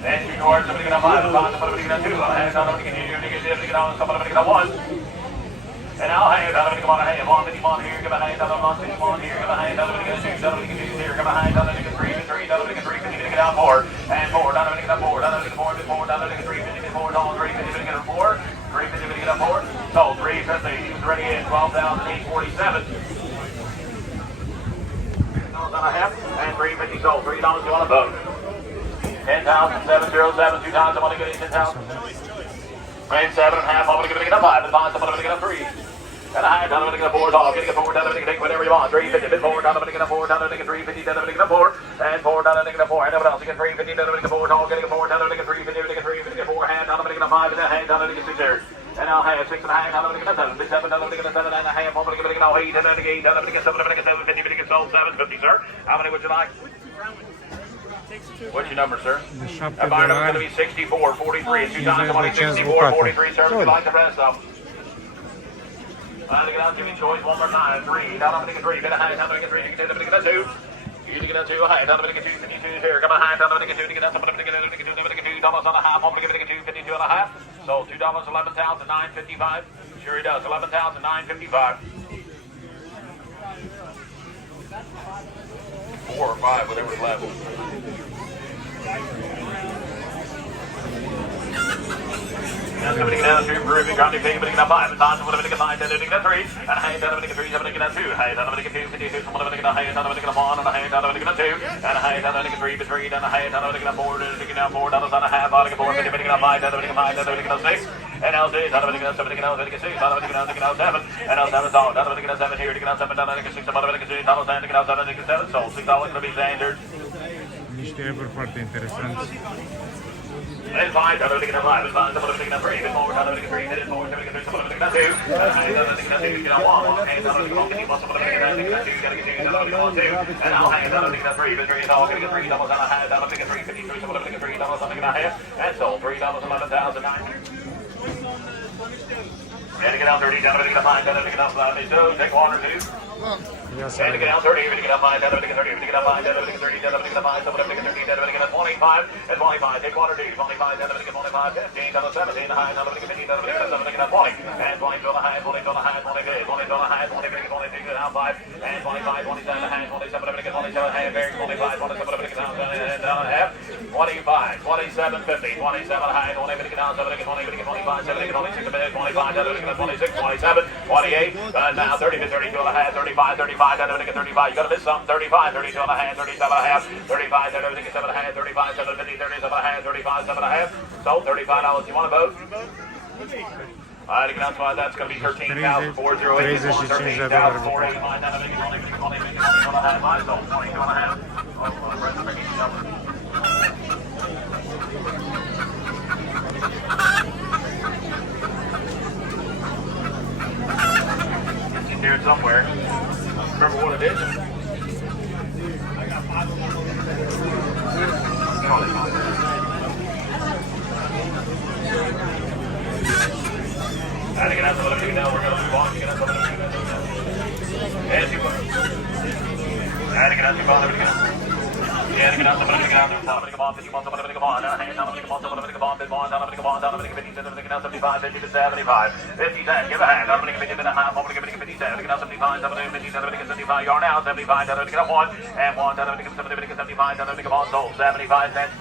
And you towards somebody going to 5, and somebody going to 2, and somebody going to somebody going to 1. And now, hey, somebody come on, hey, 151 here, come on, hey, 151 here, come on, hey, somebody going to 2, somebody going to 2 here, come on, hey, somebody going to 3, 3, somebody going to 3, 50 to get out 4, and 4, somebody going to 4, somebody going to 4, 4, somebody going to 3, 50 to 4, all 3, 50 to get 4, 3, 50 to get 4, so 3, 50, he was ready in 12,847. And 350 sold, $3 you want to vote. 10,707, 2 times, I'm going to get 10,000. Grade 7.5, I'm going to get a 5, advance, I'm going to get a 3. And a high, I'm going to get a 4, I'm going to get a 4, I'm going to take whatever you want. 350, bit 4, I'm going to get a 4, I'm going to get 350, I'm going to get a 4, and 4, I'm going to get a 4, and everyone else, you get 350, I'm going to get a 4, I'm getting a 4, I'm going to get 350, I'm going to get 350, 4, hand, I'm going to get a 5, and a hand, I'm going to get 6 there. And I'll have 6 and a half, I'm going to get a 7, 7, I'm going to get a 7 and a half, I'm going to get a 8, and then a 8, I'm going to get 7, I'm going to get 750, I'm going to get sold 750, sir. How many would you like? What's your number, sir? That buyer number is going to be 64, 43, and 2 times somebody 64, 43, sir. Would you like the rest of them? I'm going to get out, give me choice one more time. 3, now I'm going to get 3, get a high, I'm going to get 3, I'm going to get a 2. You get a 2, high, I'm going to get 2, 52 here. Come on, high, I'm going to get 2, to get out, I'm going to get 2, $2 on a half, I'm going to give it a 2, 52 and a half. So $2, 11,955. Sure he does, 11,955. 4 or 5, whatever's left. Now somebody get out 2, Peruvian, Grande Pig, somebody get out 5, and Tom, somebody get 5, somebody get 3, and a hand, somebody get 3, somebody get out 2, hey, somebody get 2, 52, somebody get a hand, somebody get a 1, and a hand, somebody get a 2, and a hand, somebody get 3, 3, and a hand, somebody get a 4, somebody get out $4 on a half, somebody get 4, somebody get a 5, somebody get a 5, somebody get a 6, and L6, somebody get out 7, somebody get 6, somebody get out 7, and L7 sold, somebody get out 7 here, to get out 7, somebody get 6, somebody get 6, somebody get out 7, get 7, sold, $6 going to be standard. Niște eburi foarte interesanți. And 5, somebody get a 5, and 5, somebody get a 3, and 4, somebody get a 3, and 4, somebody get a 3, somebody get a 2, and somebody get a 2, get a 1, and somebody get a 2, somebody get a 2, get a 2, somebody get a 2, and I'll hang somebody get a 3, but 3 is all going to get $3 on a half, somebody get a 3, 53, somebody get a $3, somebody get a half, and sold $3, 11,900. And to get out 30, somebody get a 5, somebody get a 5, so take 1 or 2. And to get out 30, to get out 5, somebody get a 30, to get out 5, somebody get a 30, somebody get a 5, somebody get a 30, somebody get a 25, and 25, take 1 or 2, 25, somebody get 25, 15, 17, high, somebody get 15, somebody get a 20, and 20 to the high, 20 to the high, 20 to the high, 20 to the out 5, and 25, 27, high, 27, somebody get 27, high, 25, 27, somebody get out half, 25, 27, 50, 27, high, 20, get out, 7, get 20, get 25, 7, get 26, 25, 26, 27, 28, and now 30 to 32 on a half, 35, 35, 35, you gotta miss some, 35, 32 on a half, 37 and a half, 35, 37 and a half, 35, 7, 50, 37 and a half, 35, 7 and a half, so $35, you wanna vote? Alright, you can answer that's gonna be 13,408, 13,489, so 22 and a half, it's here somewhere. Remember what it is? I think that's what I'm doing now. We're going to move on. You can have something to do now. And you I think that's what I'm doing. Yeah, you can have somebody to get out there. Somebody come on, 50, somebody to come on. Somebody come on, somebody to come on, 50, somebody can have 75, 50 to 75. 50 cents, give a hand. Somebody can 50 and a half, somebody can 50 cents. Somebody can have 75, somebody can 50, somebody can 75. You're now 75, somebody can have 1, and 1, somebody can 75, somebody come on, sold 75 cents.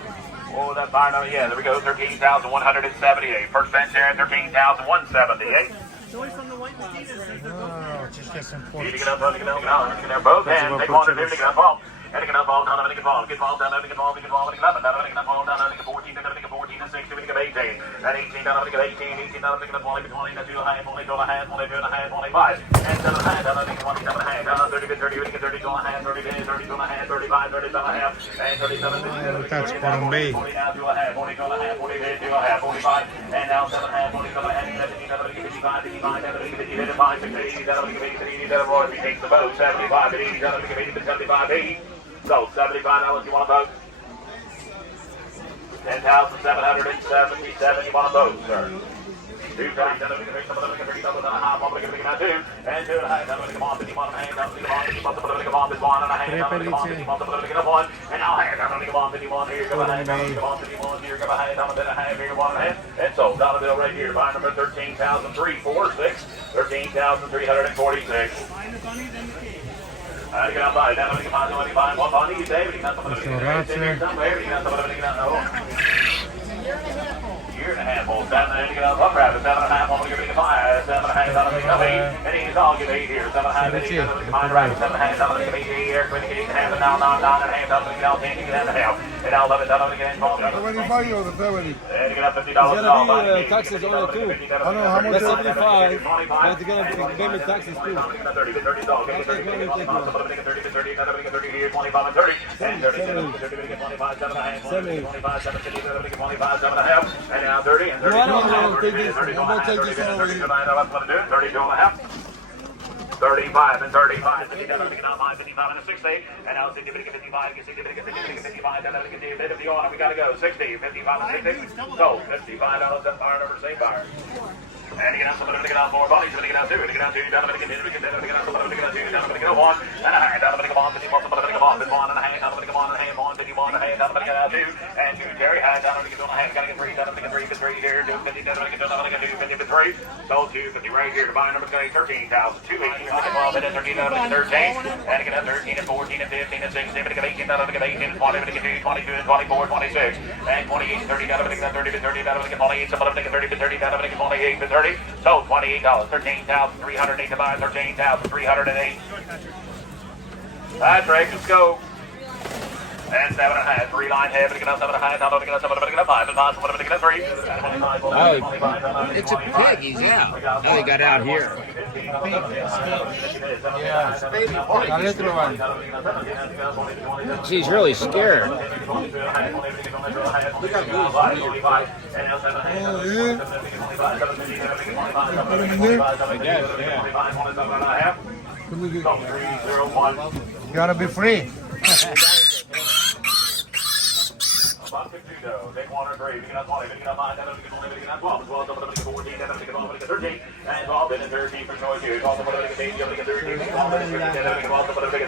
Oh, that fire number, yeah, there we go, 13,178. First bench there, 13,178. Joy from the White Mosquitoes says they're both there. You can have both hands, take 1 and 2, take up and get involved, down, get involved, get involved, down, get involved, get involved, get 11, down, get involved, down, get 14, down, get 14 and 16, get 18, 14. At 18, down to 18, 18, down to 20, 20, 2 and a half, 22 and a half, 22 and a half, 25. And 7 and a half, down to 27 and a half, down to 30, 30, 32 and a half, 30, 32 and a half, 35, 37 and a half, and 37, That's Bombay. 40 now, 2 and a half, 42 and a half, 42 and a half, 45, and now 7 and a half, 47 and a half, 17, 55, 55, 55, 60, 80, 80, 80, Roy, if he takes the boat, 75, 80, 80, 75, 80. So, $75 you want to vote? 10,777 you want to vote, sir. 2 times, and 2 and a half, I'm going to give you 2, and 2 and a half, I'm going to come on, 51 and a half, I'm going to come on, 51, I'm going to come on, 1 and a half, I'm going to come on, 51, I'm going to come on, and now I'm going to come on, 51, here, come on, I'm going to come on, 51, here, come on, I'm going to have here, 1 and a half, and so, dollar bill right here, buy number 13,346, 13,346. I got by down to the find one body, David. You got somebody somewhere. You got somebody year and a half old. 7 and a half, up rabbit. 7 and a half, I'm going to give it a 5. 7 and a half, I'm going to give it 8. And he's all give 8 here. 7 and a half, and he's going to find rabbit. 7 and a half, I'm going to give 8 here. 20 and a half, and now 9 and a half, I'm going to get out 10 and a half. And I'll love it, I'm going to get in. 25 or the 70? And you got $50. It's gonna be taxes on it too. I know how much. That's 75. But it's gonna be payment taxes too. 35 and 35, 55 and 60, and now 60, 55, 55, bit of the order, we gotta go, 60, 55 and 60, so $55, that fire number, same fire. And you get out somebody to get out more bodies, to get out 2, to get out 2, down to get in, to get out somebody to get out 2, down to get 1, and a half, down to get on, 51, somebody to get on, 1 and a half, down to get on, and a half, on, 51 and a half, down to get out 2, and 2, Jerry high, down to get on a half, gotta get 3, down to get 3, 3 here, 2, 50, down to get 2, 50 to 3, so 2, 50 right here, to buy number 13,218, and then 13, down to get 13, and get out 13 and 14 and 15 and 16, to get 18, down to get 18 and 20, to get 22 and 24, 26, and 28, 30, down to get 30 to 30, down to get 28, somebody to get 30 to 30, down to get 28 to 30, so $28, 13,308 to buy, 13,308. That's right, let's go. And 7 and a half, 3 line head, get up 7 and a half, down to get up 7, to get up 5, and 5, somebody to get up 3. Oh, it's a pig, he's out. Now he got out here. He's really scared. You gotta be free. Take 1 or 3, we got 20, we got 5, we got 12, 12, 14, 13, and 12, and 13 for choice here. 12, 13, 12, 13, 13, and 12, 13,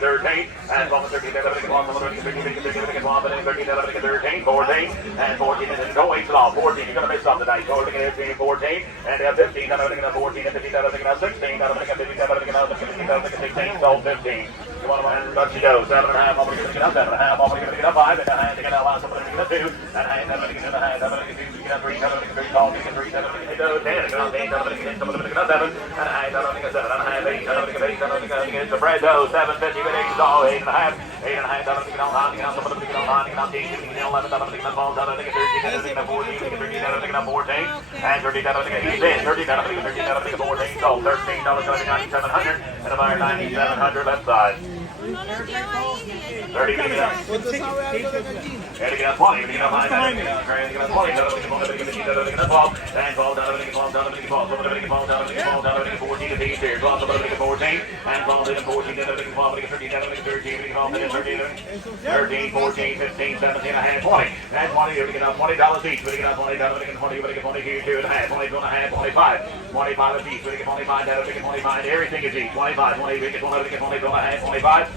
14, and 14, and don't wait till all. 14, you're going to miss something tonight. Go to get 15, 14, and 15, 14, and 15, 16, 16, so 15. You want to let you go. 7 and a half, I'm going to get up 7 and a half, I'm going to get up 5, and a half, to get out last, I'm going to get up 2, and a half, I'm going to get up 5, I'm going to get 2, get up 3, 7, get 3, 12, get 3, 7, get 10, get up 8, 7, get up 7, and a half, I'm going to get 7, and a half, 8, 7, get 8, 7, get the bread dough, 750, but 8 is all 8 and a half, 8 and a half, 7, get on 9, get on 7, get on 9, get on 10, get on 11, 7, get on 12, 7, get 13, get on 14, get 13, get on 14, and 30, he's in, 30, get 14, so $13.79, and about 9,700 left side. 30 minutes. What's this? How we have 13? And get 20, get 20, get 20, 12, and 12, 14, and 8 here, 12, 14, and 12, 14, 13, 14, 15, 17, and a half, 20, and 20, you get $20 each, we get $20, 20 here, 2 and a half, 22 and a half, 25 apiece, we get 25, everything is each, 25, 20, we get 20, 22 and a half, 25.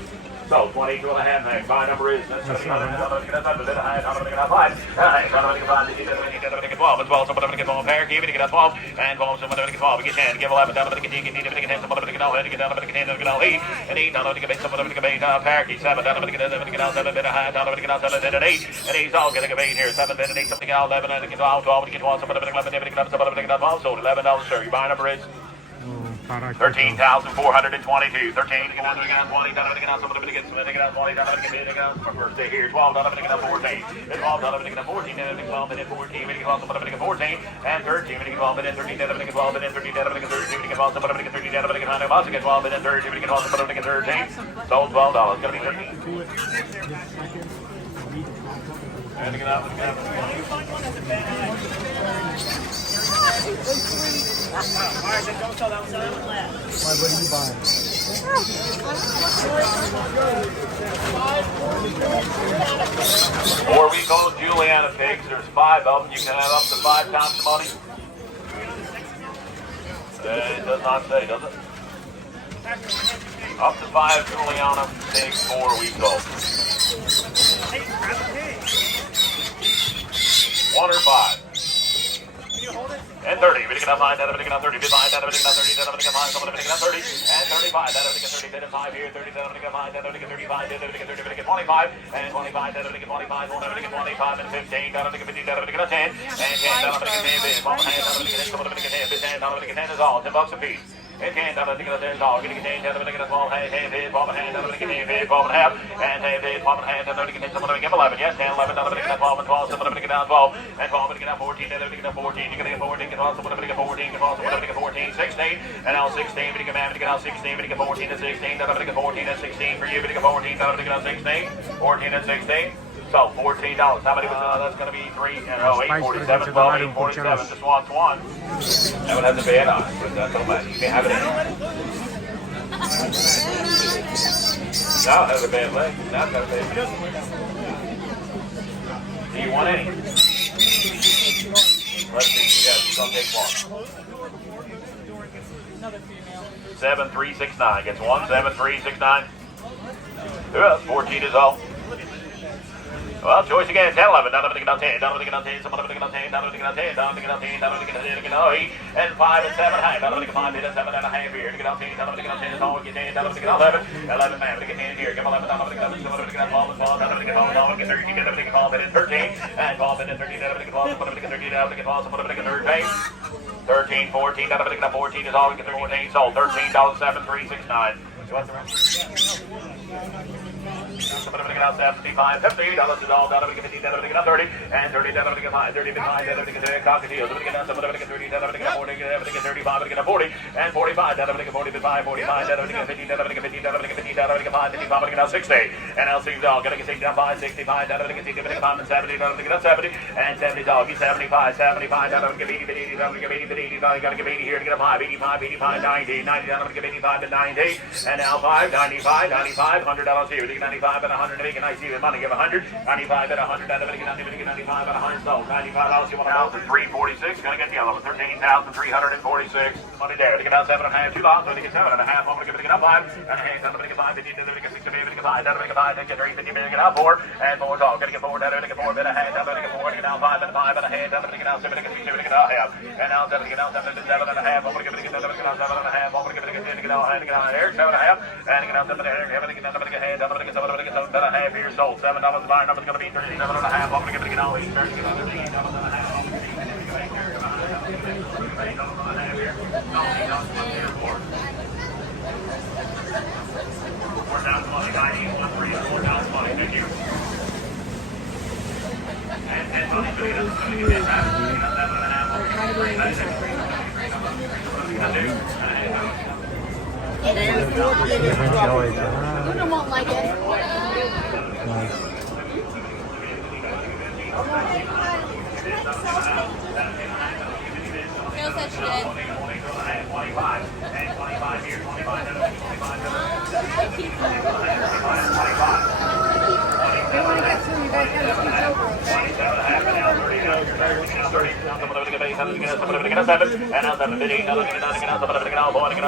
So 22 and a half, next buy number is 5. 5, and 12, somebody to get 12, pair, give it, get 12, and 12, somebody to get 12, we get 10, give 11, down to get 10, get 10, somebody to get 11, get down to get 10, get 8, and 8, down to get 8, somebody to get 8, pair, 7, down to get 7, get out 7, bit of high, down to get out 7, and 8, and 8's all getting a 8 here, 7, bit and 8, something out 11, and get 12, 12, get 12, somebody to get 11, somebody to get 12, so $11, sir, your buy number is Para 13,422. 13, 20, somebody gets 20, first day here. 12, 14. 12, 14, 12, 14, 14, and 13, 12, 13, 12, 13, 12, 13, 12, 13, sold $12. Gonna be 13. And get out. Alright, then don't sell that one. Sell that one last. What are you buying? 4-week-old Juliana pigs. There's 5 of them. You can have up to 5 times the money. It does not say, does it? Up to 5 Juliana pigs, 4 weeks old. Hey, grab the pig. 1 or 5. Can you hold it? And 30. We can find that. We can 30. 5. That we can 30. That we can find someone. We can 30. And 35. That we can 30. That 5 here. 30. That we can find. That we can 35. That we can 30. We can 25. And 25. That we can 25. That we can 25 and 15. That we can 15. That we can 10. And 10. That we can 10. One hand. That we can 10. That we can 10. 10. That we can 10 is all. $10 a piece. And 10. That we can 10 is all. Getting 10. That we can 12 hand. 12 hand. That we can 10. 12 and a half. And 12 hand. That we can 10. Someone we can 11. Yes. 10. 11. That we can 12 and 12. Someone we can 12. And 12 we can 14. That we can 14. You can 14. Can 12. Someone we can 14. Can 12. Someone we can 14. 16. And now 16. We can 16. We can 14 and 16. That we can 14 and 16 for you. We can 14. That we can 16. 14 and 16. So $14. How many was that's going to be 3 and 8, 47, 12, 8, 47. Just wants one. That one has a bad eye, but that's all right. You can't have it in. Now it has a bad leg. Now it's got a bad leg. Do you want any? Let's see. Yes, it's going to take one. 7369 gets 1. 7369. Yeah, 14 is all. Well, choice again. 10, 11. Down to 10. Down to 10. Someone to 10. Down to 10. Down to 10. Down to 10. Down to 10. 8 and 5 and 7 half. Down to 5 and 7 and a half here. Down to 10. Down to 10. Is all we get 10. Down to 11. 11 man. We get 10 here. Give 11. Down to 11. Someone to 12 and 12. Down to 12. Down to 13. Down to 12 and 13. And 12 and 13. Down to 12. Someone to 13. Down to 12. Someone to 13. 13, 14. Down to 14 is all we get 14. Sold $13.7369. So what's the rest? Somebody out 75, $50 is all. Down to 15, down to 30, and 30, down to 5, 30, 5, down to cockatiels. Somebody get 30, down to 40, 35, 40, and 45, down to 45, 45, down to 50, down to 50, down to 50, down to 5, 55, 60, and I'll see all. Gotta get 65, 65, down to 60, 5, and 70, down to 70, and 70 dog. 75, 75, down to 80, 80, down to 80, 80, gotta get 80 here to get a 5, 85, 85, 90, 90, down to 85 to 90, and now 5, 95, 95, $100 here. 95 and 100 to make a nice even money. Give 100, 95 and 100, and 95 and 100 sold. $95, you want $1,346. Gonna get the other one. 13,346. Money there. To get out 7.5, 2 lots. To get 7.5, I'm gonna give it up 5. And a hand, I'm gonna get 5, 50, 6, 5, down to 5, then get 3, 50, get out 4, and 4 dog. Gonna get 4, down to get 4, bit a hand, down to get 4, get out 5 and 5 and a hand, down to get out 7, get 6, get out half. And now 7, get out 7 and a half. I'm gonna give it 7, get out 7 and a half. I'm gonna give it 10, get out hand, get out there, 7 and a half, and get out 7 and a half, get out 7 and a hand, down to get 7 and a half here sold. $7 the buyer number's gonna be 37 and a half. I'm gonna give it all $13 and a half. Luna won't like it. Feels that she did. 25 and 25 here. 25 and 25. I want to get through. You guys got to speak over,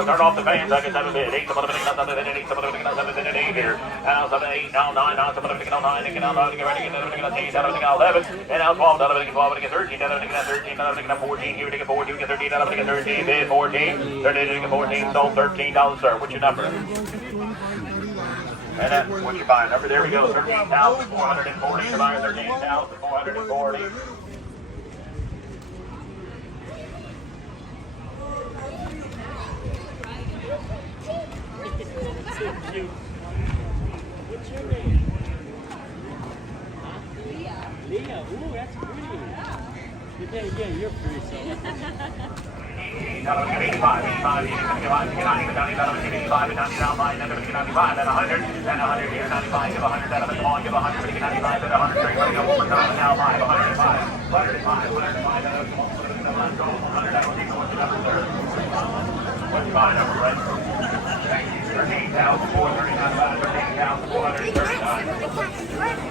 Turn off the fans. I can 7 bid. 8, 7 bid, 7 bid, 8, 7 bid, 7 bid, 8 here. Now 7, 8, now 9, now 7 bid, 9, and now 9, get ready, get 10, 11, and now 12, 12, 13, 13, 14, here we take a 14, get 13, 13, bid 14, 13, 14, sold $13, sir. What's your number? And then, what's your buying number? There we go, 13,440. Your buyer, 13,440. so cute. What's your name? Huh? Leah. Ooh, that's pretty. Yeah, you're pretty, so. 85, 85, 85, 85, 95, then 95, then 100, then 100 here, 95, give 100, then come on, give 100, 95, then 100, ready to go one more time, now 5, 105, 105, 105, then 100, that will take the one to number third. What's my number, right? 13,439, 13,439.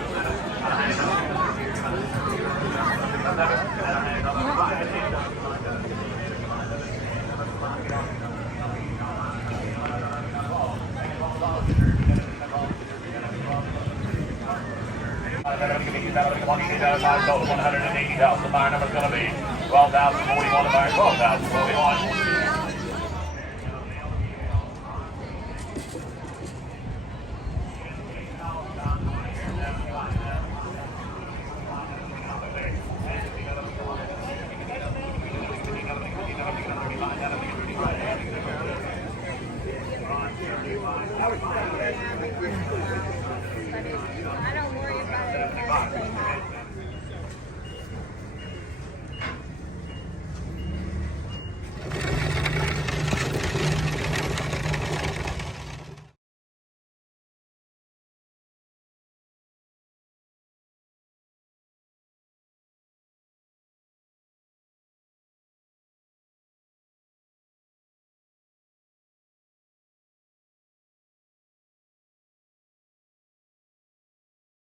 Total 180,000. The fire number is going to be 12,041. The fire 12,041. I don't worry about it.